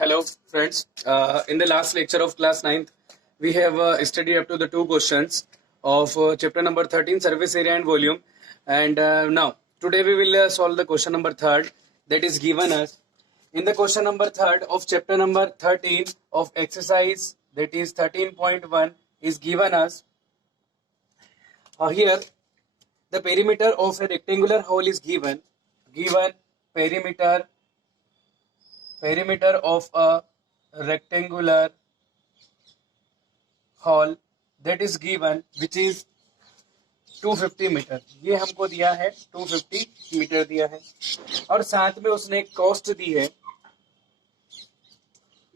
Hello, friends. In the last lecture of class 9th, we have studied up to the two questions of chapter number 13, surface area and volume. And now, today we will solve the question number 3rd that is given us. In the question number 3rd of chapter number 13 of exercise that is 13.1 is given us. Here, the perimeter of a rectangular hole is given. Given perimeter of a rectangular hall that is given which is 250 metre. ये हमको दिया है 250 metre दिया है और साथ में उसने कॉस्ट दी है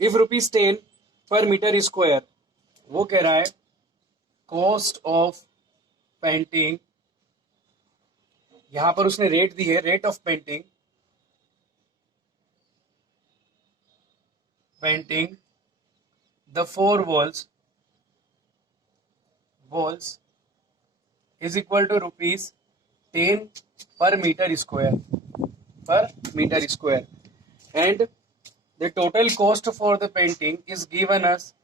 इफ ₹10 पर मीटर स्क्वायर. वो कह रहा है कॉस्ट ऑफ पेंटिंग. यहां पर उसने रेट दी है, rate of painting the four walls is equal to ₹10 per meter square and the total cost for the painting is given as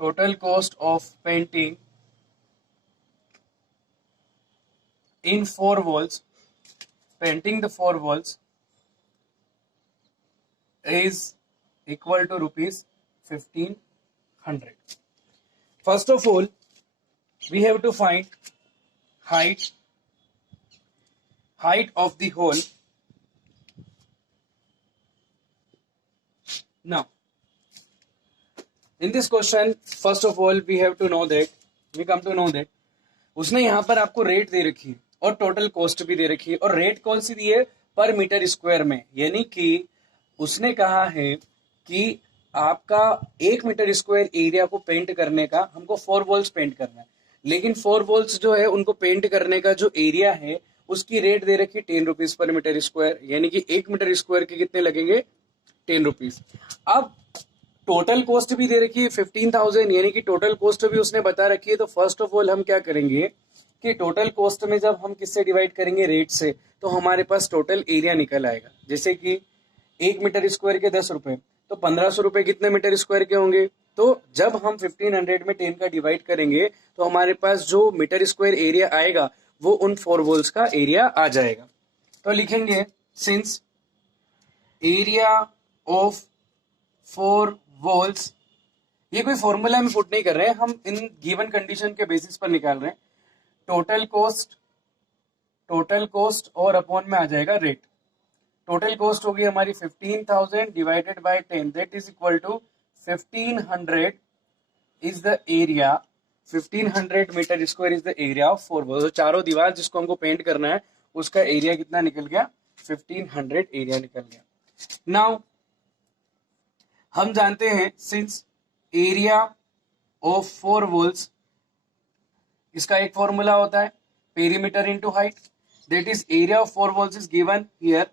total cost of painting in four walls, painting the four walls is equal to ₹1,500. First of all, we have to find height of the hole. Now, in this question, first of all, we come to know that उसने यहाँ पर आपको rate दे रखी है और total cost भी दे रखी है और रेट कौन सी दी है पर मीटर स्क्वायर में. यानी कि उसने कहा है कि आपका 1 मीटर स्क्वायर एरिया को पेंट करने का हमको 4 वॉल्स पेंट करना है, लेकिन 4 वॉल्स जो है उनको पेंट करने का जो एरिया है उसकी रेट दे रखी ₹10 पर मीटर स्क्वायर. यानी कि 1 मीटर स्क्वायर के कितने लगेंगे ₹10. अब टोटल कॉस्ट भी दे रखी है 15,000, यानी कि टोटल कॉस्ट भी उसने बता रखी है. तो फर्स्ट ऑफ ऑल हम क्या करेंगे कि टोटल कॉस्ट में जब हम किससे डिवाइड करेंगे रेट से, तो हमारे पास टोटल एरिया निकल आएगा. जैसे कि 1 मीटर स्क्वायर के ₹10 तो ₹1,500 कितने मीटर स्क्वायर के होंगे. तो जब हम 1500 में 10 का डिवाइड करेंगे तो हमारे पास जो मीटर स्क्वायर एरिया आएगा वो उन 4 वॉल्स का एरिया आ जाएगा. तो लिखेंगे सिंस एरिया ऑफ 4 वॉल्स, ये कोई फॉर्मूला में पुट नहीं कर रहे हैं, हम इन गिवन कंडीशन के बेसिस पर निकाल रहे हैं. टोटल कॉस्ट और अपॉन में आ जाएगा रेट. टोटल कॉस्ट होगी हमारी 15,000 divided by 10 that is equal to 1500 is the area. 1500 metre square is the area of 4 walls. चारों दीवार जिसको हमको पेंट करना है उसका एरिया कितना निकल गया 1500 एरिया निकल गया. नाउ हम जानते हैं सिंस एरिया ऑफ 4 वॉल्स, इसका एक फॉर्मूला होता है perimeter into height that is area of 4 walls is given here.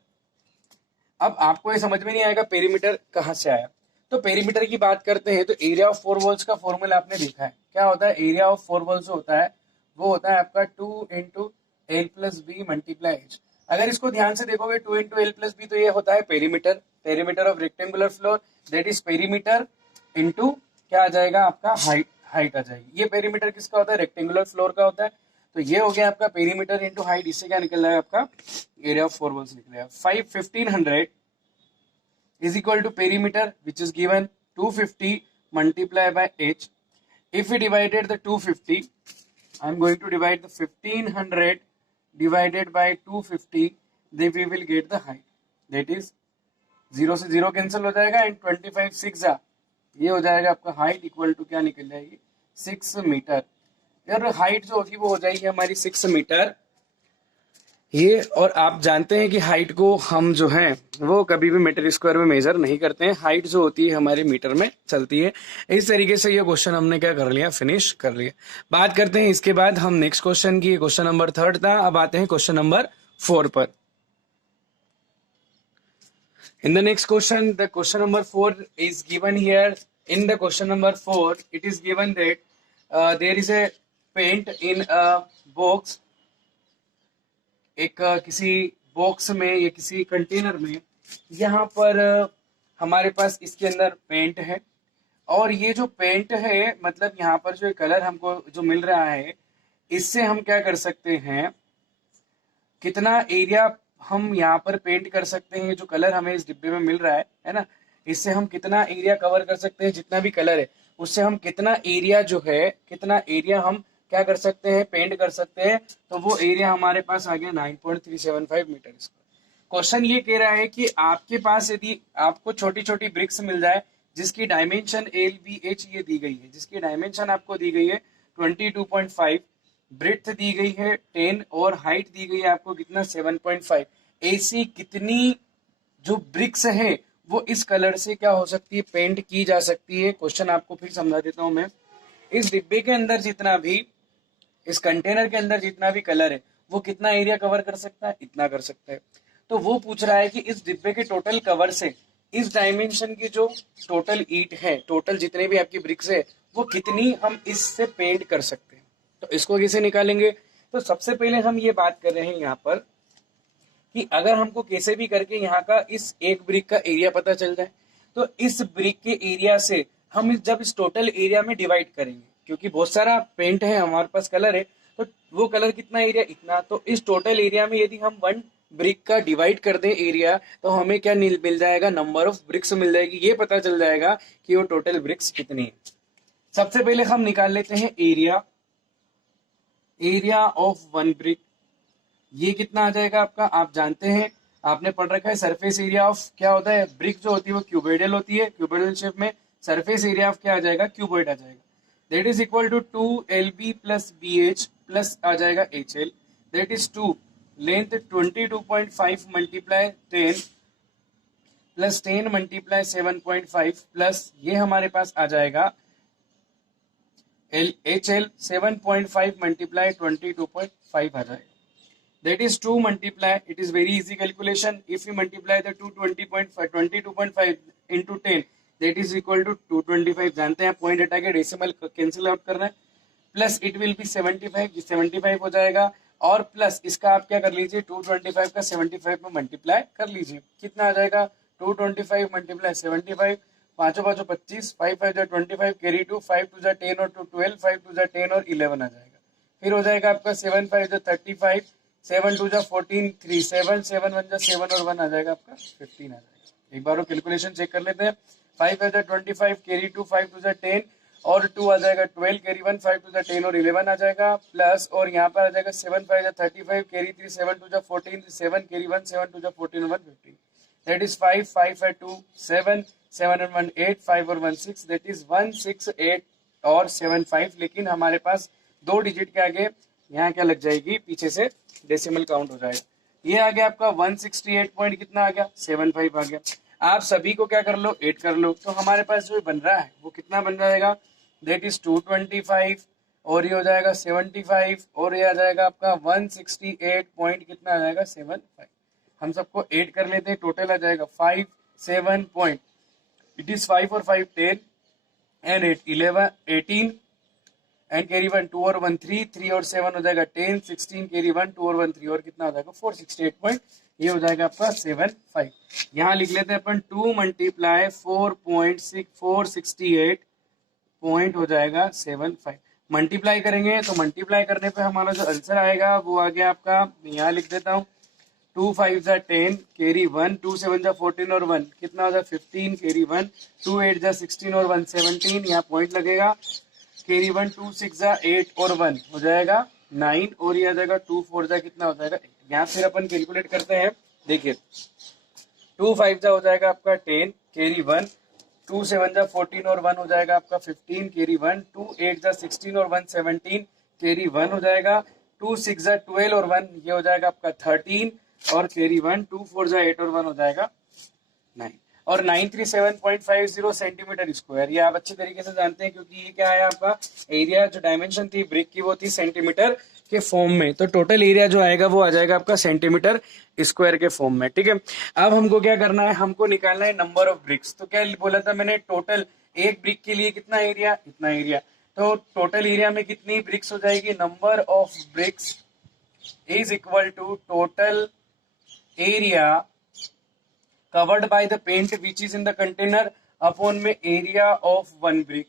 अब आपको ये समझ में नहीं आएगा पेरीमीटर कहां से आया, तो पेरीमीटर की बात करते हैं. तो एरिया ऑफ 4 वॉल्स का फॉर्मूला आपने देखा है, क्या होता है एरिया ऑफ 4 वॉल्स होता है वो होता है आपका 2 × L + B × H. अगर इसको ध्यान से देखोगे 2 × L + B तो ये होता है perimeter of rectangular floor that is perimeter into क्या आ जाएगा आपका हाइट आ जाएगी. ये पेरीमीटर किसका होता है रेक्टेंगुलर फ्लोर का होता है. तो ये हो गया आपका पेरीमीटर इनटू हाइट. इससे क्या निकल रहा है आपका एरिया ऑफ 4 वॉल्स निकलेगा. 1500 is equal to perimeter which is given 250 multiplied by h. If we divided the 250, I am going to divide the 1500 divided by 250, then we will get the height. That is 0 से 0 cancel हो जाएगा and 25 6 ये हो जाएगा आपका height equal to क्या निकल जाएगी 6 मीटर. यार हाइट जो होगी वो हो जाएगी हमारी 6 मीटर ये. और आप जानते हैं कि हाइट को हम जो है वो कभी भी मीटर स्क्वायर में मेजर नहीं करते हैं, हाइट जो होती है हमारी मीटर में चलती है. इस तरीके से ये क्वेश्चन हमने क्या कर लिया फिनिश कर लिया. बात करते हैं इसके बाद हम नेक्स्ट क्वेश्चन की. क्वेश्चन नंबर 3 था, अब आते हैं क्वेश्चन नंबर 4 पर. In the next question the question number 4 is given here. In the question number 4 it is given that there is a paint in a box. एक किसी box में या किसी कंटेनर में यहाँ पर हमारे पास इसके अंदर पेंट है, और ये जो पेंट है मतलब यहाँ पर जो कलर हमको जो मिल रहा है, इससे हम क्या कर सकते हैं, कितना एरिया हम यहाँ पर पेंट कर सकते हैं, जो कलर हमें इस डिब्बे में मिल रहा है ना, इससे हम कितना एरिया कवर कर सकते हैं, जितना भी कलर है उससे हम कितना एरिया जो है, कितना एरिया हम क्या कर सकते हैं, पेंट कर सकते हैं। तो वो एरिया हमारे पास आ गया 9.375 मीटर स्क्वायर। क्वेश्चन ये कह रहा है कि आपके पास यदि आपको छोटी छोटी ब्रिक्स मिल जाए जिसकी डायमेंशन एल बी एच ये दी गई है, जिसकी डायमेंशन आपको दी गई है 22.5, ब्रेड्थ दी गई है 10 और हाइट दी गई है आपको कितना 7.5, ऐसी कितनी जो ब्रिक्स है वो इस कलर से क्या हो सकती है, पेंट की जा सकती है। क्वेश्चन आपको फिर समझा देता हूं मैं। इस डिब्बे के अंदर जितना भी, इस कंटेनर के अंदर जितना भी कलर है वो कितना एरिया कवर कर सकता है, इतना कर सकता है। तो वो पूछ रहा है कि इस डिब्बे के टोटल कवर से इस डायमेंशन की जो टोटल ईट है, टोटल जितने भी आपकी ब्रिक्स है वो कितनी हम इससे पेंट कर सकते हैं। तो इसको कैसे निकालेंगे, तो सबसे पहले हम ये बात कर रहे हैं यहाँ पर कि अगर हमको कैसे भी करके यहाँ का इस एक ब्रिक का एरिया पता चल जाए, तो इस ब्रिक के एरिया से हम जब इस टोटल एरिया में डिवाइड करेंगे, क्योंकि बहुत सारा पेंट है हमारे पास, कलर है, तो वो कलर कितना एरिया, इतना, तो इस टोटल एरिया में यदि हम वन ब्रिक का डिवाइड कर दें एरिया, तो हमें क्या मिल जाएगा, नंबर ऑफ ब्रिक्स मिल जाएगी, ये पता चल जाएगा कि वो टोटल ब्रिक्स कितनी है। सबसे पहले हम निकाल लेते हैं area, area of one brick. ये कितना आ जाएगा आपका, आप जानते हैं, आपने पढ़ रखा है सरफेस एरिया ऑफ क्या होता है, ब्रिक जो होती है वो क्यूबोइडल होती है, क्यूबोइडल शेप में सरफेस एरिया ऑफ क्या आ जाएगा, क्यूबोइड आ जाएगा। That is equal to 2LB plus BH plus आ जाएगा HL, that is 2 length 22.5 multiply 10 plus 10 multiply 7.5 plus ये हमारे पास आ जाएगा HL 7.5 मल्टीप्लाई 22.5 आ जाएगा। That is 2 multiply, it is very easy calculation. If you multiply the 22.5 into 10, that is equal to 225. जानते हैं आप, point हटा के डेसिमल कैंसिल आउट करना है, प्लस इट विल बी 75, 75 हो जाएगा, और प्लस इसका आप क्या कर लीजिए, 225 का 75 में मल्टीप्लाई कर लीजिए, कितना आ जाएगा 225 मल्टीप्लाई 75, पांचों पांचों 25, 5 5 जा 25, कैरी 2, 5 2 जा 10 और 2 12, 5 2 जा 10 और 11 आ जाएगा। फिर हो जाएगा आपका 7 5 जा 35, 7 2 जा 14, 3 7 7 1 जा 7 और 1 आ जाएगा आपका 15 आ जाएगा। एक बार वो कैलकुलेशन चेक कर लेते हैं। 5 5 जा 25, कैरी 2, 5 2 जा 10 और 2 आ जाएगा 12, कैरी 1, 5 2 जा 10 और 11 आ जाएगा, प्लस और यहाँ पर आ जाएगा 7 5 जा 35, कैरी 3, 7 2 जा 14, 7 कैरी 1, 7 2 जा 14 और 1 15, that is 5 5 5 2 7 7 and 1 8, 5 और 1 6, that is 1 6 8 और 7 5। लेकिन हमारे पास दो डिजिट के आगे यहाँ क्या लग जाएगी, पीछे से डेसिमल काउंट हो जाएगा। ये आ गया आपका 168 पॉइंट कितना आ गया, 75 आ गया। आप सभी को क्या कर लो, 8 कर लो, तो हमारे पास जो बन रहा है वो कितना बन जाएगा, that is 225 और ये हो जाएगा 75 और ये आ जाएगा आपका 168 पॉइंट कितना आ जाएगा 75। हम सबको 8 कर लेते हैं, टोटल आ जाएगा 5 7 पॉइंट, इट इज 5 और 5 10 एंड 8 11 18 एंड कैरी 1 2 और 1 3 3 और 7 हो जाएगा 10 16 कैरी 1 2 और 1 3 और कितना हो जाएगा 468 पॉइंट, ये हो जाएगा आपका 75। यहाँ लिख लेते हैं अपन 2 मल्टीप्लाई 4.468 पॉइंट हो जाएगा 75। मल्टीप्लाई करेंगे तो मल्टीप्लाई करने पे हमारा जो आंसर आएगा वो आ गया आपका, यहाँ लिख देता हूँ 2 5 जा 10 कैरी 1, 2 7 जा 14 और 1 कितना हो जाए 15 कैरी 1, 2 8 जा 16 और 1 17, यहाँ पॉइंट लगेगा, कैरी 1 2 6 जा 8 और 1 हो जाएगा 9 और ये आ जाएगा 2 4 जा कितना हो जाएगा। यहाँ फिर अपन कैलकुलेट करते हैं, देखिए 2 5 जा हो जाएगा आपका 10 कैरी 1, 2 7 जा 14 और 1 हो जाएगा आपका 15 कैरी 1, 2 8 जा 16 और 1 17 कैरी 1 हो जाएगा, 2 6 जा 12 और 1 ये हो जाएगा आपका 13 और कैरी 1, 2 4 जा 8 और 1 हो जाएगा 9 और 937.50 सेंटीमीटर स्क्वायर। ये आप अच्छे तरीके से जानते हैं क्योंकि ये क्या है आपका एरिया, जो डायमेंशन थी ब्रिक की वो थी सेंटीमीटर के फॉर्म में, तो टोटल एरिया जो आएगा वो आ जाएगा आपका सेंटीमीटर स्क्वायर के फॉर्म में। ठीक है, अब हमको क्या करना है, हमको निकालना है नंबर ऑफ ब्रिक्स। तो क्या बोला था मैंने, टोटल एक ब्रिक के लिए कितना एरिया, इतना एरिया, तो टोटल एरिया में कितनी ब्रिक्स हो जाएगी, number of bricks is equal to total area covered by the paint which is in the container upon में एरिया ऑफ वन ब्रिक.